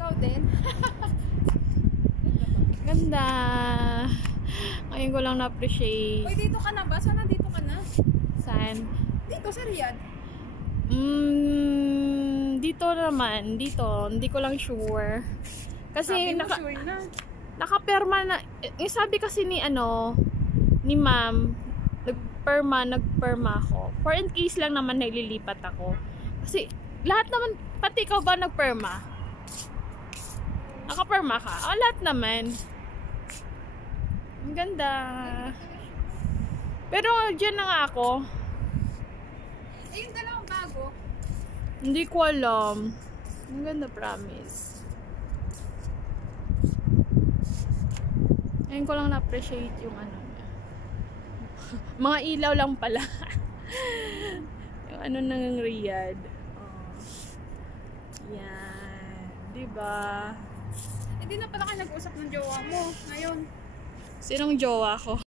Ikaw din. Ganda. Ngayon ko lang na-appreciate. Uy, dito ka na ba? Sana dito ka na. Saan? Dito sa Riyadh. Dito naman. Dito. Hindi ko lang sure. Kasi Sure na. nakaperma na. Sabi kasi ni ni ma'am, nagperma ako. For in case lang naman naililipat ako. Kasi lahat naman, pati ikaw ba nagperma? Nakaperma ka? Lahat naman. Ang ganda. Pero dyan na nga ako. Eh, yung dalawang bago. Hindi ko alam. Ang ganda, promise. Ngayon ko lang na-appreciate yung mga ilaw lang pala. Yung ng Riyadh. Oh. Yan. Diba? Hindi na pala kayo nag-usap ng jowa mo ngayon. Sinong jowa ko?